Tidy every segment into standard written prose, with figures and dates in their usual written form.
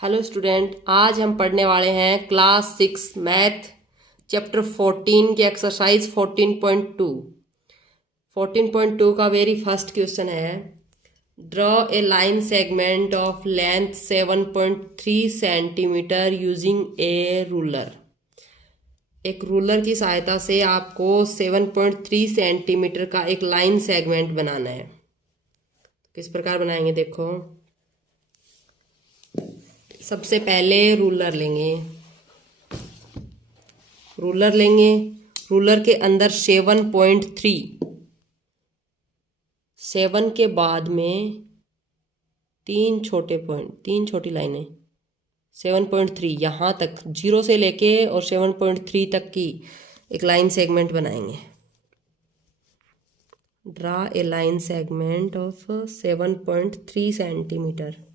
Hello student, आज हम पढ़ने वाले हैं क्लास 6 मैथ चैप्टर 14 के एक्सरसाइज 14.2। 14.2 का वेरी फर्स्ट क्वेश्चन है, draw a line segment of length 7.3 centimetre using A ruler. एक रूलर की सहायता से आपको 7.3 सेंटीमीटर का एक लाइन सेगमेंट बनाना है। किस प्रकार बनाएंगे देखो। सबसे पहले रूलर लेंगे। रूलर के अंदर 7.3, 7 के बाद में तीन छोटी लाइनें 7.3 यहाँ तक, 0 से लेके और 7.3 तक की एक लाइन सेगमेंट बनाएंगे। Draw a line segment of 7.3 centimetre.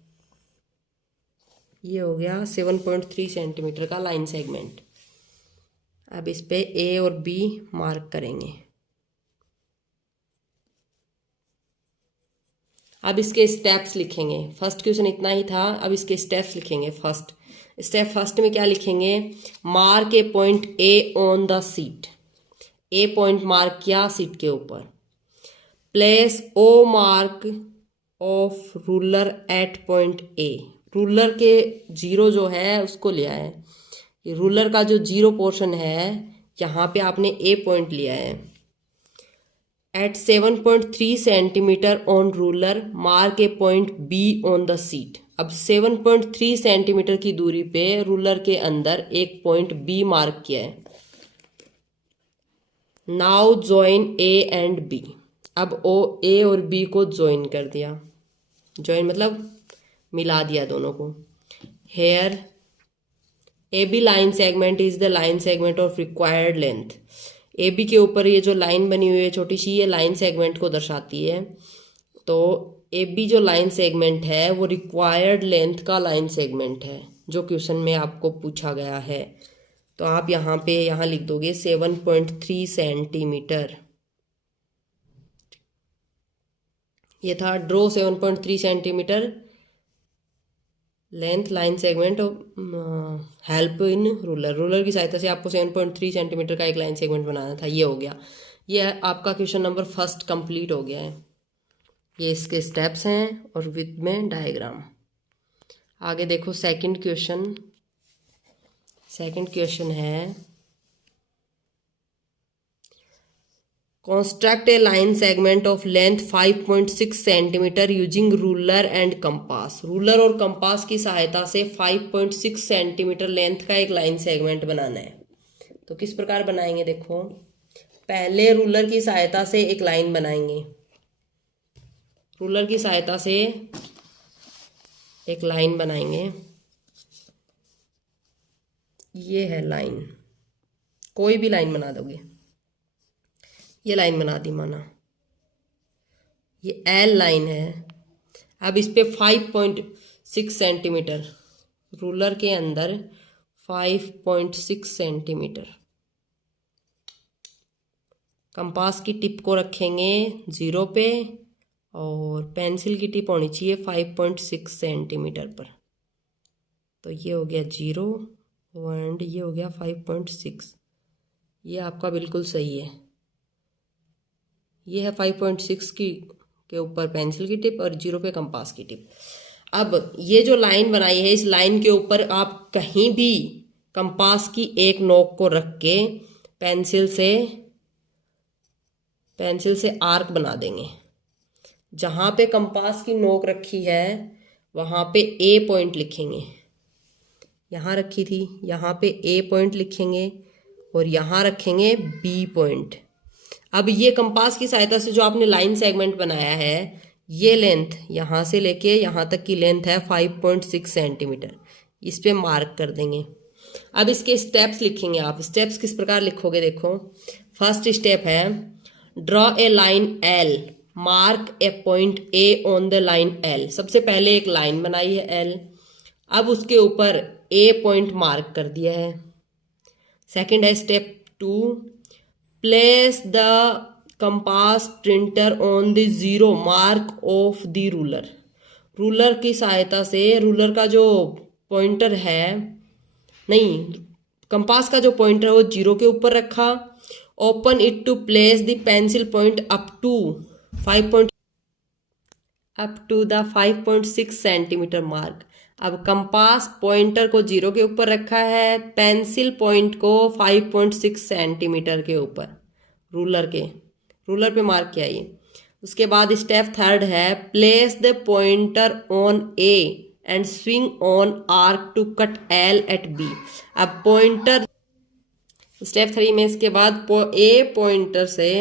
ये हो गया 7.3 सेंटीमीटर का लाइन सेगमेंट। अब इस पे ए और बी मार्क करेंगे। अब इसके स्टेप्स लिखेंगे। फर्स्ट क्वेश्चन इतना ही था, अब इसके स्टेप्स लिखेंगे। फर्स्ट में क्या लिखेंगे, mark a point A on the sheet. A point mark किया सीट के ऊपर। Place O mark of ruler at point A. Ruler के 0 जो है उसको लिया है। रूलर का जो 0 पोर्शन है यहाँ पे आपने ए पॉइंट लिया है। At 7.3 centimetre on ruler mark a point B on the sheet. अब 7.3 सेंटीमीटर की दूरी पे रूलर के अंदर एक पॉइंट बी मार्क किया है। Now join A and B. अब ए और बी को ज्वाइन कर दिया। ज्वाइन मतलब मिला दिया दोनों को। Here A B line segment is the line segment of required length. A B के ऊपर ये जो लाइन बनी हुई है छोटी सी, ये लाइन सेगमेंट को दर्शाती है। तो ए बी जो लाइन सेगमेंट है वो रिक्वायर्ड लेंथ का लाइन सेगमेंट है, जो क्वेश्चन में आपको पूछा गया है। तो आप यहाँ लिख दोगे 7.3 सेंटीमीटर। ये था draw 7.3 centimetre length line segment help in ruler की सहायता से आपको 7.3 सेंटीमीटर का एक लाइन सेगमेंट बनाना था। ये हो गया। ये आपका क्वेश्चन नंबर फर्स्ट कंप्लीट हो गया है। ये इसके स्टेप्स हैं और विद में डायग्राम। आगे देखो सेकंड क्वेश्चन है, construct a line segment of length 5.6 centimetre using ruler and compass. Ruler और कंपास की सहायता से 5.6 सेंटीमीटर लेंथ का एक लाइन सेगमेंट बनाना है। तो किस प्रकार बनाएंगे देखो। पहले रूलर की सहायता से एक लाइन बनाएंगे। रूलर की सहायता से एक लाइन बनाएंगे। ये है लाइन, कोई भी लाइन बना दोगे। ये लाइन बना दी माना, ये एल लाइन है। अब इस पे 5.6 सेंटीमीटर, रूलर के अंदर 5.6 सेंटीमीटर। कंपास की टिप को रखेंगे 0 पे और पेंसिल की टिप होनी चाहिए 5.6 सेंटीमीटर पर। तो ये हो गया 0 एंड ये हो गया 5.6। ये आपका बिल्कुल सही है। ये है 5.6 के ऊपर पेंसिल की टिप और 0 पे कंपास की टिप। अब ये जो लाइन बनाई है, इस लाइन के ऊपर आप कहीं भी कंपास की एक नोक को रख के पेंसिल से आर्क बना देंगे। जहाँ पे कंपास की नोक रखी है वहाँ पे ए पॉइंट लिखेंगे। यहाँ रखी थी, यहाँ पे ए पॉइंट लिखेंगे और यहाँ रखेंगे बी पॉइंट। अब ये कंपास की सहायता से जो आपने लाइन सेगमेंट बनाया है, ये लेंथ यहाँ से लेके यहाँ तक की लेंथ है 5.6 सेंटीमीटर। इस पे मार्क कर देंगे। अब इसके स्टेप्स लिखेंगे आप। स्टेप्स किस प्रकार लिखोगे देखो। फर्स्ट स्टेप है, draw a line L, mark a point A on the line L. सबसे पहले एक लाइन बनाई है एल, अब उसके ऊपर ए पॉइंट मार्क कर दिया है। सेकेंड है step 2, place the compass printer on the 0 mark of the ruler. Ruler की सहायता से रूलर का जो पॉइंटर है, नहीं, कंपास का जो पॉइंटर है वो 0 के ऊपर रखा। Open it to place the pencil point up to the 5.6 centimetre mark. अब कंपास पॉइंटर को 0 के ऊपर रखा है, पेंसिल पॉइंट को 5.6 सेंटीमीटर के ऊपर रूलर पे मार्क किया ये। उसके बाद स्टेप थर्ड है, place the pointer on A and swing on arc to cut L at B. अब पॉइंटर स्टेप 3 में इसके बाद ए पॉइंटर से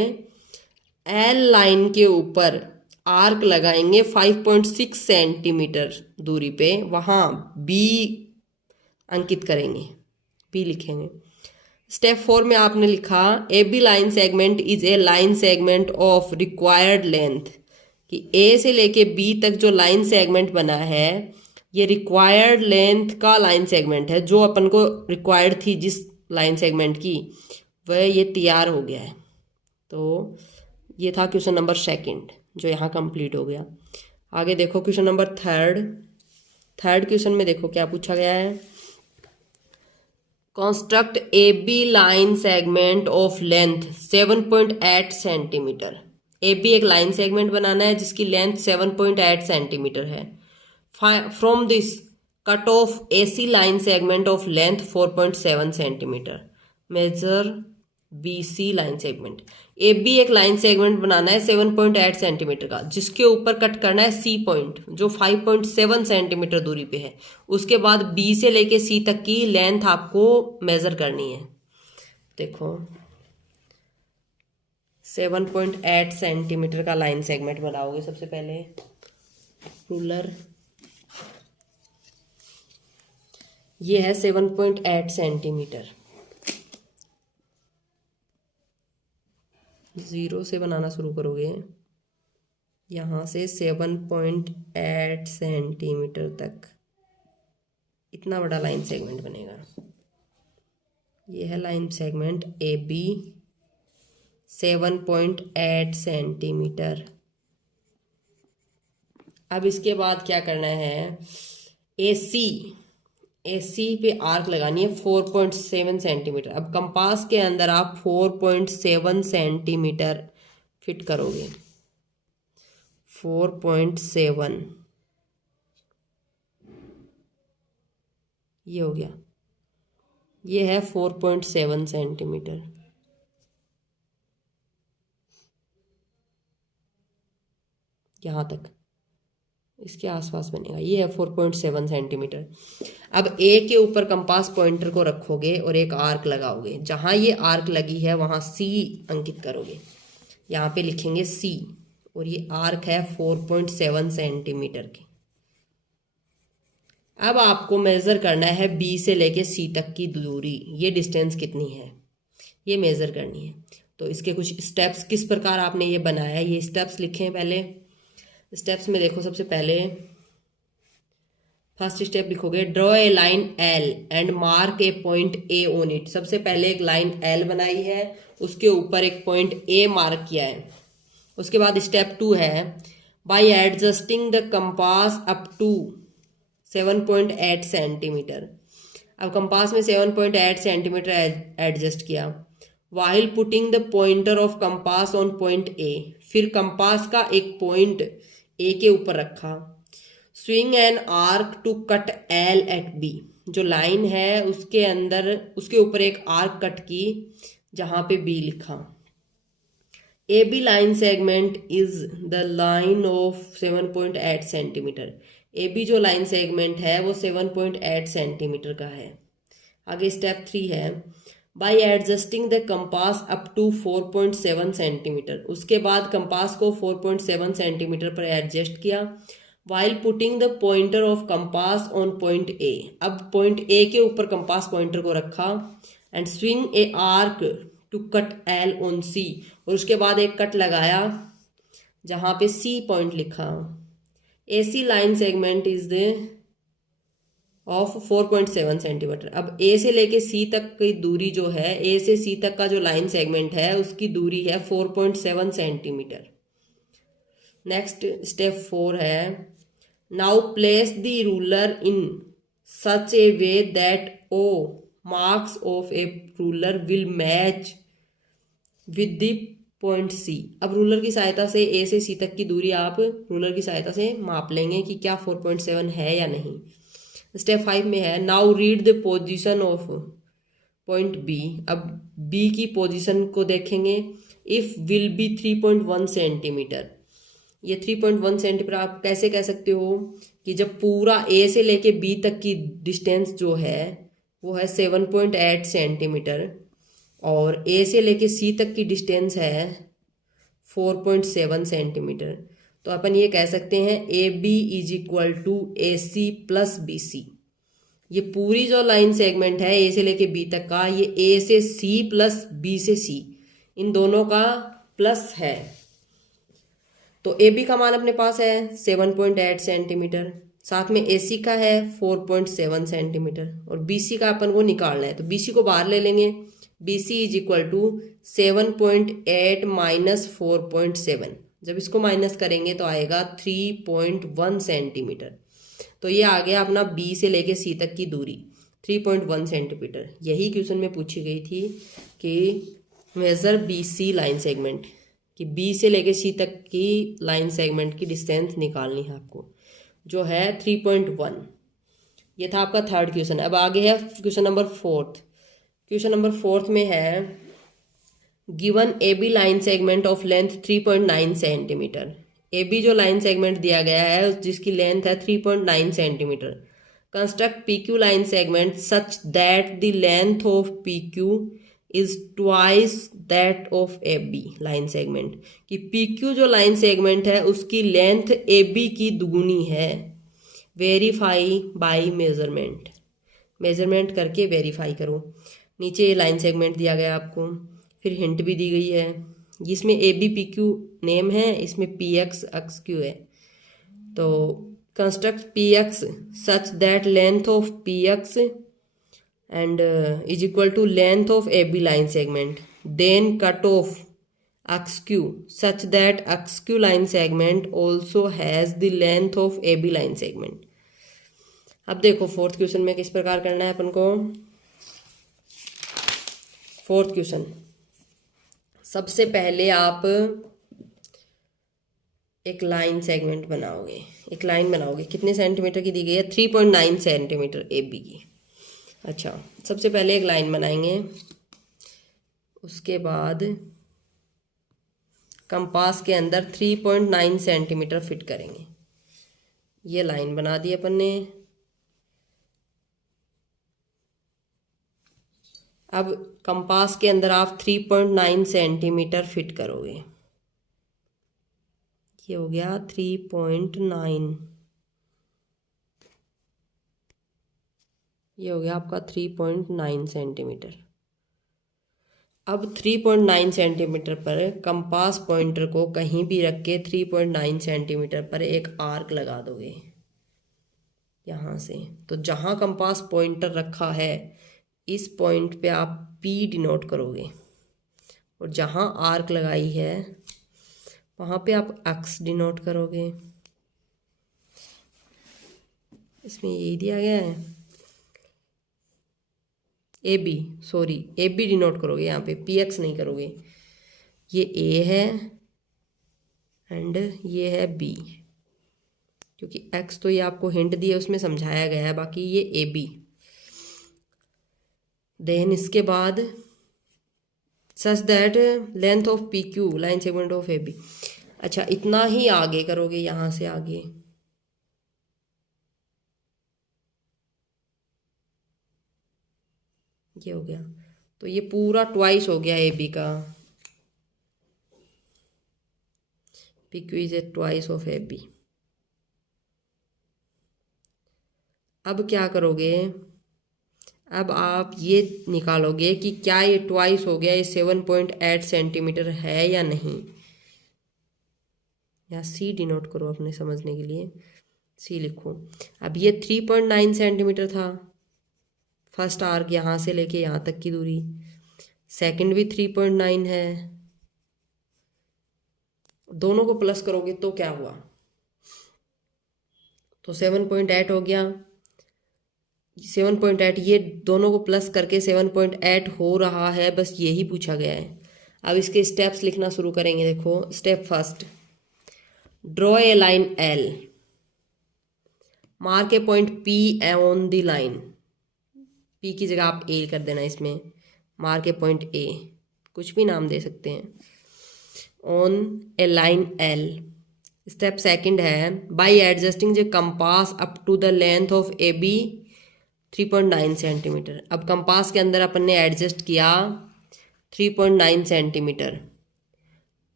एल लाइन के ऊपर आर्क लगाएंगे 5.6 सेंटीमीटर दूरी पे, वहाँ बी अंकित करेंगे, बी लिखेंगे। स्टेप 4 में आपने लिखा A B line segment is a line segment of required length, कि ए से लेके बी तक जो लाइन सेगमेंट बना है ये रिक्वायर्ड लेंथ का लाइन सेगमेंट है, जो अपन को रिक्वायर्ड थी जिस लाइन सेगमेंट की वह ये तैयार हो गया है। तो ये था क्वेश्चन नंबर 2 जो यहाँ कंप्लीट हो गया। आगे देखो क्वेश्चन नंबर 3। थर्ड क्वेश्चन में देखो क्या पूछा गया है, construct A B line segment of length 7.8 centimetre. A B एक लाइन सेगमेंट बनाना है जिसकी लेंथ 7.8 सेंटीमीटर है। From this cut off A C line segment of length 4.7 centimetre. Measure B C line segment. A B एक line segment बनाना है 7.8 centimetre का, जिसके ऊपर कट करना है सी पॉइंट जो 5.7 सेंटीमीटर दूरी पे है। उसके बाद बी से लेके सी तक की लेंथ आपको मेजर करनी है। देखो 7.8 सेंटीमीटर का लाइन सेगमेंट बनाओगे। सबसे पहले रूलर, ये है 7.8 सेंटीमीटर, 0 से बनाना शुरू करोगे, यहाँ से 7.8 सेंटीमीटर तक इतना बड़ा लाइन सेगमेंट बनेगा। ये है line segment A B 7.8 centimetre. अब इसके बाद क्या करना है, ए सी पे आर्क लगानी है 4.7 सेंटीमीटर। अब कंपास के अंदर आप 4.7 सेंटीमीटर फिट करोगे, 4.7 ये हो गया, ये है 4.7 सेंटीमीटर। यहाँ तक इसके आसपास बनेगा, ये है 4.7 सेंटीमीटर। अब ए के ऊपर कंपास पॉइंटर को रखोगे और एक आर्क लगाओगे, जहाँ ये आर्क लगी है वहाँ सी अंकित करोगे, यहाँ पे लिखेंगे सी, और ये आर्क है 4.7 सेंटीमीटर की। अब आपको मेज़र करना है बी से लेके सी तक की दूरी, ये डिस्टेंस कितनी है ये मेज़र करनी है। तो इसके कुछ स्टेप्स किस प्रकार आपने ये बनाया है, ये स्टेप्स लिखें। पहले स्टेप्स में देखो, सबसे पहले फर्स्ट स्टेप लिखोगे, draw a line L and mark a point A on it. सबसे पहले एक लाइन एल बनाई है, उसके ऊपर एक पॉइंट ए मार्क किया है। उसके बाद स्टेप 2 है, by adjusting the compass up to 7.8 centimetre. अब कंपास में 7.8 सेंटीमीटर एडजस्ट किया, while putting the pointer of compass on point A. फिर कंपास का एक पॉइंट ए के ऊपर रखा। Swing an arc to cut L at B. जो लाइन है उसके अंदर उसके ऊपर एक आर्क कट की जहाँ पे बी लिखा। A B line segment is the line of 7.8 centimetre. A B जो लाइन सेगमेंट है वो 7.8 सेंटीमीटर का है। आगे स्टेप 3 है, by adjusting the compass up to 4.7 centimetre. उसके बाद कंपास को 4.7 सेंटीमीटर पर एडजस्ट किया, while putting the pointer of compass on point A. अब पॉइंट ए के ऊपर कंपास पॉइंटर को रखा and swing a arc to cut L on C. और उसके बाद एक कट लगाया जहाँ पे सी पॉइंट लिखा। A C line segment is the of 4.7 centimetre. अब ए से लेके सी तक की दूरी जो है, ए से सी तक का जो लाइन सेगमेंट है उसकी दूरी है 4.7 सेंटीमीटर। नेक्स्ट स्टेप 4 है, now place the ruler in such a way that O marks of a ruler will match with the point C. अब रूलर की सहायता से ए से सी तक की दूरी आप रूलर की सहायता से माप लेंगे कि क्या 4.7 है या नहीं। स्टेप 5 में है now read the position of point B. अब बी की पोजीशन को देखेंगे। If will be 3.1 centimetre. ये 3.1 सेंटीमीटर आप कैसे कह सकते हो कि जब पूरा ए से लेके बी तक की डिस्टेंस जो है वो है 7.8 सेंटीमीटर और ए से लेके सी तक की डिस्टेंस है 4.7 सेंटीमीटर। तो अपन ये कह सकते हैं A B is equal to A C plus B C. ये पूरी जो लाइन सेगमेंट है ए से लेके बी तक का, ये ए से सी प्लस बी से सी, इन दोनों का प्लस है। तो ए बी का मान अपने पास है 7.8 सेंटीमीटर, साथ में ए सी का है 4.7 सेंटीमीटर और बी सी का अपन को निकालना है। तो बी सी को बाहर ले लेंगे। B C is equal to 7.8 minus 4.7। जब इसको माइनस करेंगे तो आएगा 3.1 सेंटीमीटर। तो ये आ गया अपना बी से लेके सी तक की दूरी 3.1 सेंटीमीटर। यही क्वेश्चन में पूछी गई थी कि measure B C line segment, कि बी से लेके सी तक की लाइन सेगमेंट की डिस्टेंस निकालनी है आपको, जो है 3.1। ये था आपका थर्ड क्वेश्चन। अब आगे है question number fourth. Question number fourth में है given A B line segment of length 3.9 centimetre. A B जो लाइन सेगमेंट दिया गया है जिसकी लेंथ है 3.9 centimetre. Construct P Q line segment such that the length of P Q is twice that of A B line segment. कि P Q जो line segment है उसकी लेंथ ए बी की दुगुनी है। Verify by measurement. मेजरमेंट करके verify करो। नीचे ये लाइन सेगमेंट दिया गया आपको, फिर हिंट भी दी गई है। जिसमें A B P Q name है, इसमें पी एक्स एक्स क्यू है। तो construct P X such that length of P X and is equal to length of A B line segment, then cut off X Q such that X Q line segment also has the length of A B line segment. अब देखो fourth question में किस प्रकार करना है अपन को। Fourth question, सबसे पहले आप एक लाइन सेगमेंट बनाओगे। एक लाइन बनाओगे कितने सेंटीमीटर की दी गई है, 3.9 सेंटीमीटर ए बी की। अच्छा, सबसे पहले एक लाइन बनाएंगे, उसके बाद कंपास के अंदर 3.9 सेंटीमीटर फिट करेंगे। ये लाइन बना दी अपन ने। अब कंपास के अंदर आप 3.9 सेंटीमीटर फिट करोगे। ये हो गया 3.9, ये हो गया आपका 3.9 सेंटीमीटर। अब 3.9 सेंटीमीटर पर कंपास पॉइंटर को कहीं भी रख के 3.9 सेंटीमीटर पर एक आर्क लगा दोगे यहाँ से। तो जहाँ कंपास पॉइंटर रखा है इस पॉइंट पे आप P डिनोट करोगे और जहाँ आर्क लगाई है वहाँ पे आप X डिनोट करोगे। इसमें यही दिया गया है ए बी डिनोट करोगे, यहाँ पे PX नहीं करोगे। ये A है एंड ये है B, क्योंकि X तो ये आपको हिंट दिया उसमें समझाया गया है, बाकी ये AB। देन इसके बाद such that length of P Q line segment of A B. अच्छा, इतना ही आगे करोगे, यहाँ से आगे ये हो गया। तो ये पूरा ट्वाइस हो गया ए बी का। P Q is a twice of A B. अब क्या करोगे, अब आप ये निकालोगे कि क्या ये ट्वाइस हो गया, ये 7.8 सेंटीमीटर है या नहीं। यहाँ सी डिनोट करो अपने समझने के लिए, सी लिखो। अब ये 3.9 सेंटीमीटर था फर्स्ट आर्क, यहाँ से लेके यहाँ तक की दूरी। सेकंड भी 3.9 है। दोनों को प्लस करोगे तो क्या हुआ, तो 7.8 हो गया 7.8, ये दोनों को प्लस करके 7.8 हो रहा है, बस यही पूछा गया है। अब इसके स्टेप्स लिखना शुरू करेंगे। देखो step first, draw a line L, mark a point P on the line. P की जगह आप ए कर देना इसमें, मार्क ए पॉइंट ए, कुछ भी नाम दे सकते हैं, on a line L. Step second है, by adjusting the compass up to the length of A B 3.9 centimetre. अब कंपास के अंदर अपन ने एडजस्ट किया 3.9 centimetre.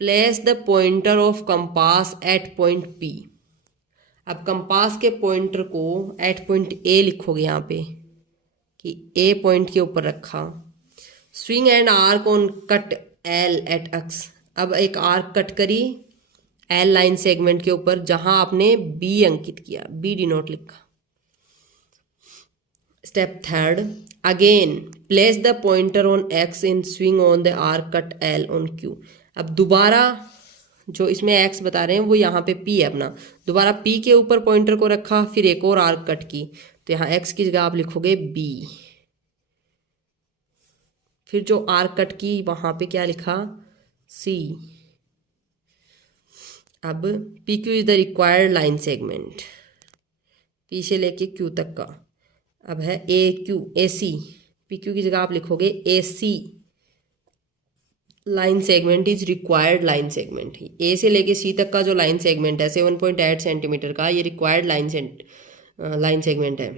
Place the pointer of compass at point P. अब कंपास के पॉइंटर को एट पॉइंट ए लिखोगे यहाँ पे कि ए पॉइंट के ऊपर रखा। Swing and arc on cut L at X. अब एक आर्क कट करी एल लाइन सेगमेंट के ऊपर जहां आपने बी अंकित किया, बी डिनोट लिखा। Step third, again place the pointer on x in swing on the arc cut L on Q. अब दोबारा जो इसमें एक्स बता रहे हैं वो यहाँ पे पी है अपना, दोबारा पी के ऊपर पॉइंटर को रखा, फिर एक और आर्क कट की, तो यहाँ एक्स की जगह आप लिखोगे बी। फिर जो आर्क कट की वहां पे क्या लिखा, सी। अब P Q is the required line segment, P से लेके क्यू तक का। अब है A Q, A C, P Q की जगह आप लिखोगे A C line segment is required line segment. A से लेके सी तक का जो लाइन सेगमेंट है 7.8 सेंटीमीटर का, ये रिक्वायर्ड लाइन सेगमेंट है।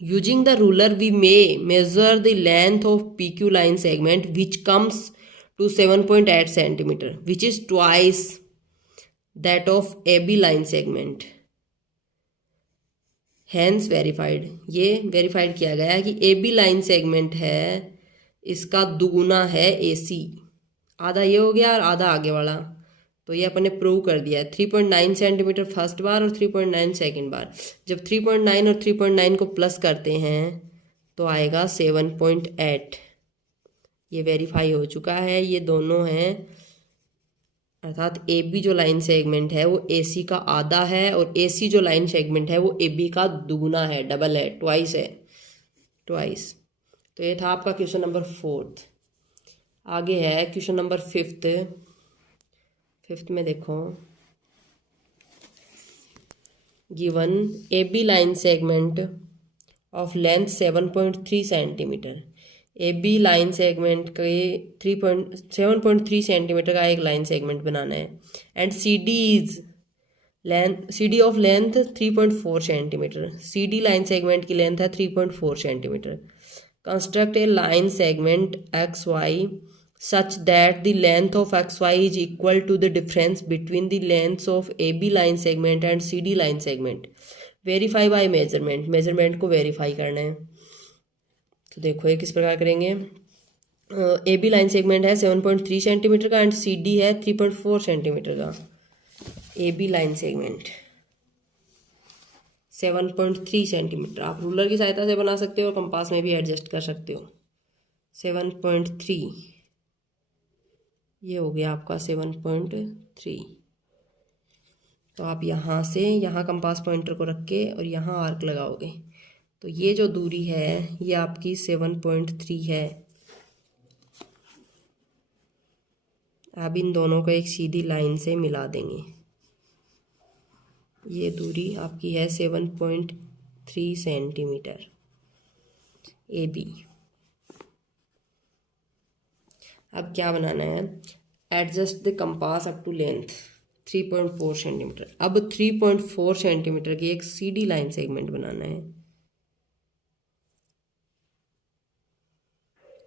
Using the ruler we may measure the length of P Q line segment which comes to 7.8 centimetre which is twice that of A B line segment. Hence verified, ये verified किया गया है कि ए B line segment है, इसका दुगुना है ए सी। आधा ये हो गया और आधा आगे वाला, तो ये अपन ने प्रूव कर दिया है। 3.9 सेंटीमीटर फर्स्ट बार और 3.9 सेकंड बार। जब 3.9 और 3.9 को प्लस करते हैं तो आएगा 7.8। ये वेरीफाई हो चुका है, ये दोनों हैं, अर्थात ए बी जो लाइन सेगमेंट है वो ए सी का आधा है और ए सी जो लाइन सेगमेंट है वो ए बी का दुगुना है, डबल है, ट्वाइस है, ट्वाइस। तो ये था आपका क्वेश्चन नंबर 4। आगे है क्वेश्चन नंबर 5। 5 में देखो, given A B line segment of length 7.3 centimetre. A B line segment के 7.3 सेंटीमीटर का एक लाइन सेगमेंट बनाना है and C D is length, C D of length 3.4 centimetre. C D line segment की length है 3.4 centimetre. Construct a line segment X Y such that the length of xy is equal to the difference between the lengths of AB line segment and CD line segment. Verify by measurement, measurement को verify करना है। तो देखो ये किस प्रकार करेंगे। AB line segment है 7.3 सेंटीमीटर का एंड CD है 3.4 सेंटीमीटर का। AB लाइन सेगमेंट 7.3 सेंटीमीटर, आप रूलर की सहायता से बना सकते हो और कंपास में भी एडजस्ट कर सकते हो। 7.3, ये हो गया आपका 7.3। तो आप यहाँ से यहाँ कंपास पॉइंटर को रख के और यहाँ आर्क लगाओगे तो ये जो दूरी है ये आपकी 7.3 है। अब इन दोनों को एक सीधी लाइन से मिला देंगे। ये दूरी आपकी है 7.3 सेंटीमीटर ए बी। अब क्या बनाना है, adjust the compass up to length 3.4 centimetre. अब 3.4 सेंटीमीटर की एक सीडी लाइन सेगमेंट बनाना है।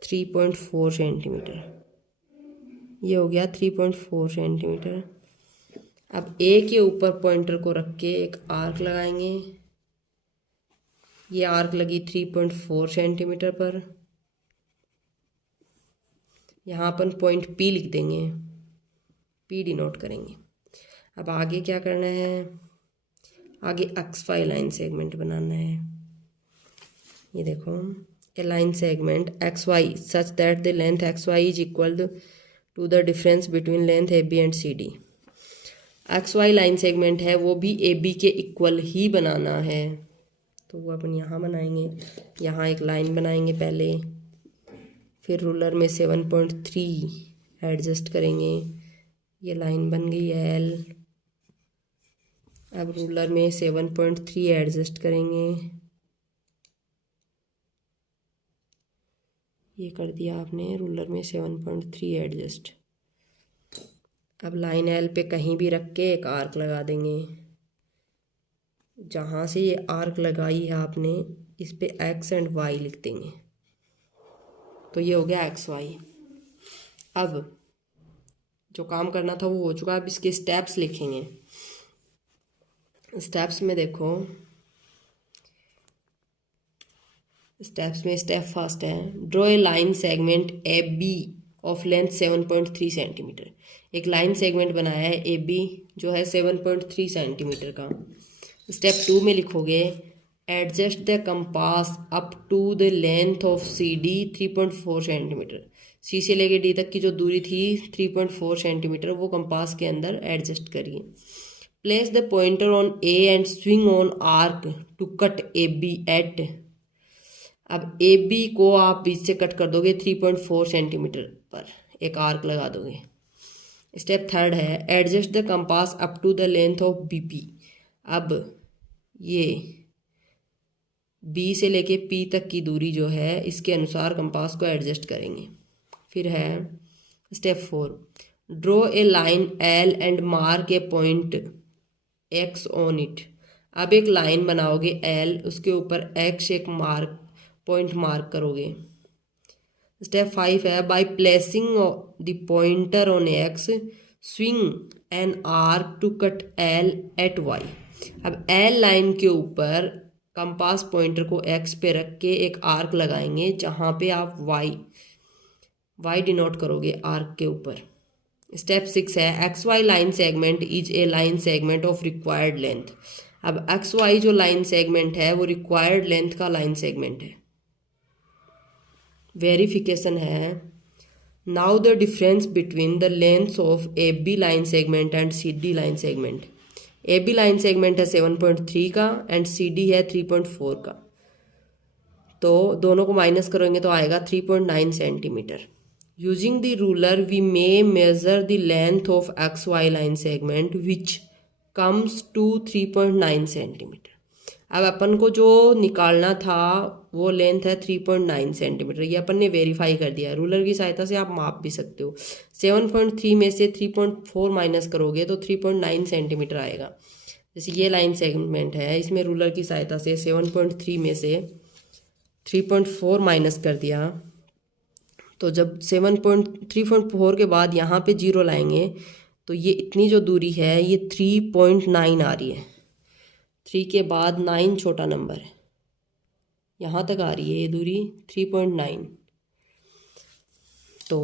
3.4 सेंटीमीटर, ये हो गया 3.4 सेंटीमीटर। अब ए के ऊपर पॉइंटर को रख के एक आर्क लगाएंगे। ये आर्क लगी 3.4 सेंटीमीटर पर। यहाँ अपन पॉइंट पी लिख देंगे, पी डिनोट करेंगे। अब आगे क्या करना है, आगे एक्स वाई लाइन सेगमेंट बनाना है। ये देखो, a line segment X Y such that the length X Y is equal to the difference between length A B and C D. X Y line segment है वो भी ए B के equal ही बनाना है। तो वो अपन यहाँ बनाएंगे। यहाँ एक लाइन बनाएंगे पहले, फिर रूलर में 7.3 एडजस्ट करेंगे। ये लाइन बन गई एल। अब रूलर में 7.3 एडजस्ट करेंगे। ये कर दिया आपने रूलर में 7.3 एडजस्ट। अब लाइन एल पे कहीं भी रख के एक आर्क लगा देंगे। जहाँ से ये आर्क लगाई है आपने, इस पे एक्स एंड वाई लिख देंगे। तो ये हो गया एक्स वाई। अब जो काम करना था वो हो चुका। अब इसके स्टेप्स लिखेंगे। स्टेप्स में देखो, स्टेप्स में स्टेप फर्स्ट है draw a line segment A B of length 7.3 centimetre. एक लाइन सेगमेंट बनाया है ए बी जो है 7.3 सेंटीमीटर का। स्टेप 2 में लिखोगे adjust the compass up to the length of C D 3.4 centimetre. C से लेके डी तक की जो दूरी थी 3.4 सेंटीमीटर, वो कंपास के अंदर एडजस्ट करिए। Place the pointer on A and swing on arc to cut A B at. अब ए बी को आप बीच से कट कर दोगे 3.4 सेंटीमीटर पर, एक आर्क लगा दोगे। स्टेप थर्ड है adjust the compass up to the length of B P. अब ये बी से लेके पी तक की दूरी जो है, इसके अनुसार कंपास को एडजस्ट करेंगे। फिर है step 4 draw a line L and mark a point x on it. अब एक लाइन बनाओगे एल, उसके ऊपर एक्स एक पॉइंट मार्क करोगे। स्टेप 5 है by placing the pointer on X swing an arc to cut L at Y. अब L line के ऊपर कंपास पॉइंटर को एक्स पे रख के एक आर्क लगाएंगे, जहाँ पे आप वाई डिनोट करोगे आर्क के ऊपर। स्टेप 6 है X Y line segment is a line segment of required length. अब एक्स वाई जो लाइन सेगमेंट है वो रिक्वायर्ड लेंथ का लाइन सेगमेंट है। वेरिफिकेशन है now the difference between the lengths of A B line segment and C D line segment. A B line segment है 7.3 का and C D है 3.4 का। तो दोनों को माइनस करेंगे तो आएगा 3.9 centimetre. Using the ruler we may measure the length of X Y line segment which comes to 3.9 centimetre. अब अपन को जो निकालना था वो लेंथ है 3.9 सेंटीमीटर। ये अपन ने वेरीफाई कर दिया। रूलर की सहायता से आप माप भी सकते हो। 7.3 में से 3.4 माइनस करोगे तो 3.9 सेंटीमीटर आएगा। जैसे ये लाइन सेगमेंट है, इसमें रूलर की सहायता से 7.3 में से 3.4 माइनस कर दिया, तो जब 3.4 के बाद यहाँ पे 0 लाएंगे तो ये इतनी जो दूरी है ये 3.9 आ रही है। 3 के बाद 9 छोटा नंबर है, यहाँ तक आ रही है ये दूरी 3.9। तो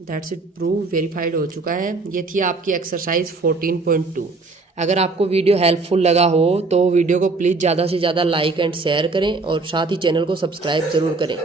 दैट्स इट, प्रूव वेरीफाइड हो चुका है। ये थी आपकी एक्सरसाइज 14.2। अगर आपको वीडियो हेल्पफुल लगा हो तो वीडियो को प्लीज़ ज़्यादा से ज़्यादा लाइक एंड शेयर करें और साथ ही चैनल को सब्सक्राइब ज़रूर करें।